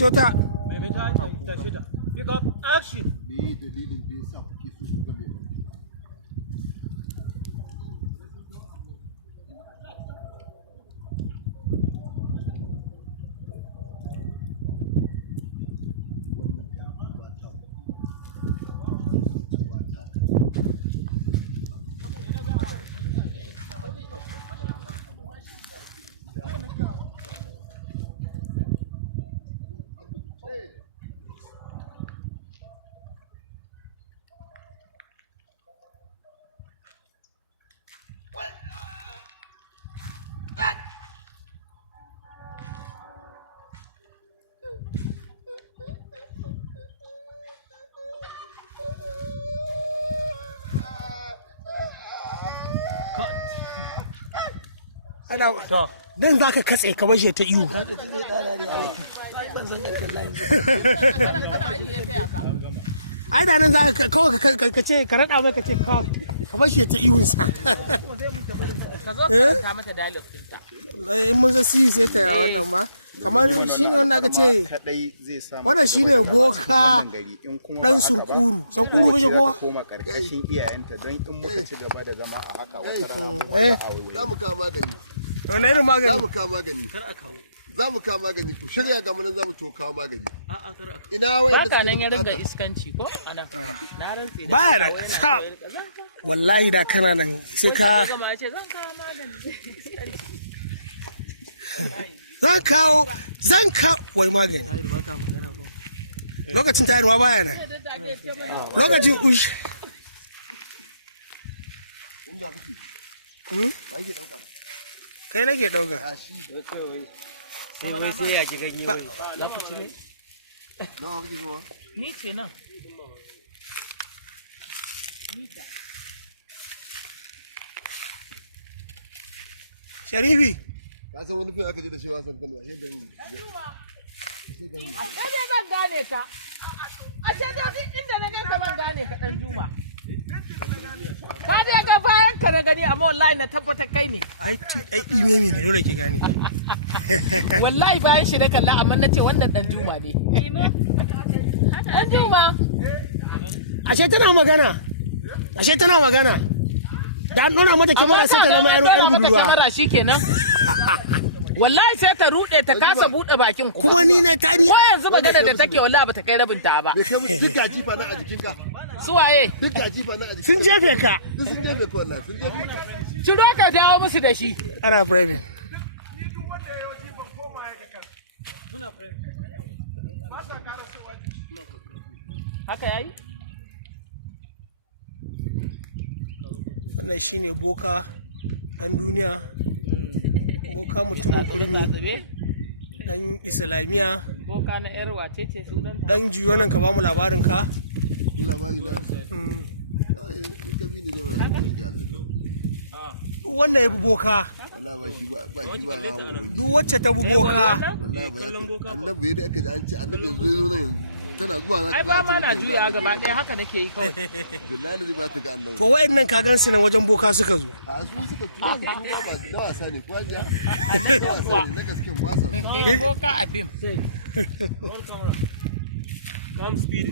kashe wata. Pick up, action. Dan za ka katse ka bashe ta iyo. Ai da nan za ka ce ka raɗa mai ka ce ka bashe ta iyo. Ka zo karanta mata dialogue ɗinta. Domin yi mana wannan alfarma kadai zai sa mu ci gaba da zama cikin wannan gari, in kuma ba haka ba kowace za ta koma karkashin iyayenta, don in muka ci gaba da zama a haka wata rana mu ba za a waiwaye. Wani irin magani? Za mu kama magani. Shirya ga munan za mu to kawo magani. Baka nan ya ringa iskanci ko anan. Na rantsi da kawo yana so ya rika zanka. Wallahi da kana nan sai ka gama ce zan kawo magani. zan kawo wai magani. Lokacin tayarwa baya nan. Lokacin kushi. Kai nake dauka. Sai ya ki ganye wai. Za ku ci ne? Ni ce nan. Sharifi. Ka san wani kai aka je da shi wasan kan washe gari. A sai dai zan gane ka. A sai dai inda na ganka ban gane ka dan Juma. Ka dai ga bayan ka na gani amma wallahi na tabbata kai ne. Wallahi bayan shi da kalla amma na ce wannan dan Juma ne. Dan Juma. Ashe tana magana. Da nuna mata kyamara sai ta zama yaro ɗan budurwa. Amma mata kyamara shikenan. Wallahi sai ta rude ta kasa bude bakin kuma. Ko yanzu magana da take wallahi bata kai rabin ta ba. Bai kai musu duk gaji fa nan a jikinka. Su waye? Duk gaji fa nan a jikinka. Sun jefe ka. Sun jefe ka wallahi. Sun jefe ka. Ciro ka dawo musu da shi. Ana brave. Haka yayi? Wannan shine boka ɗan duniya. Boka mutum. Tsatsube. Ɗan Islamiya. Boka na yar wace ce sunan ta? Dan juyo nan ka ba mu labarin ka. Duk wanda ya bi boka. Duk wacce ta bi boka. Ai ba ma na juya gaba ɗaya haka nake yi kawai. To wa'annan kagan su nan wajen boka suka zo. A su suka tura su kuma ba su da wasa ne ko ajiya. A nan da kuwa. Na gaske wasa. Boka a fim. Roll camera. Come speed.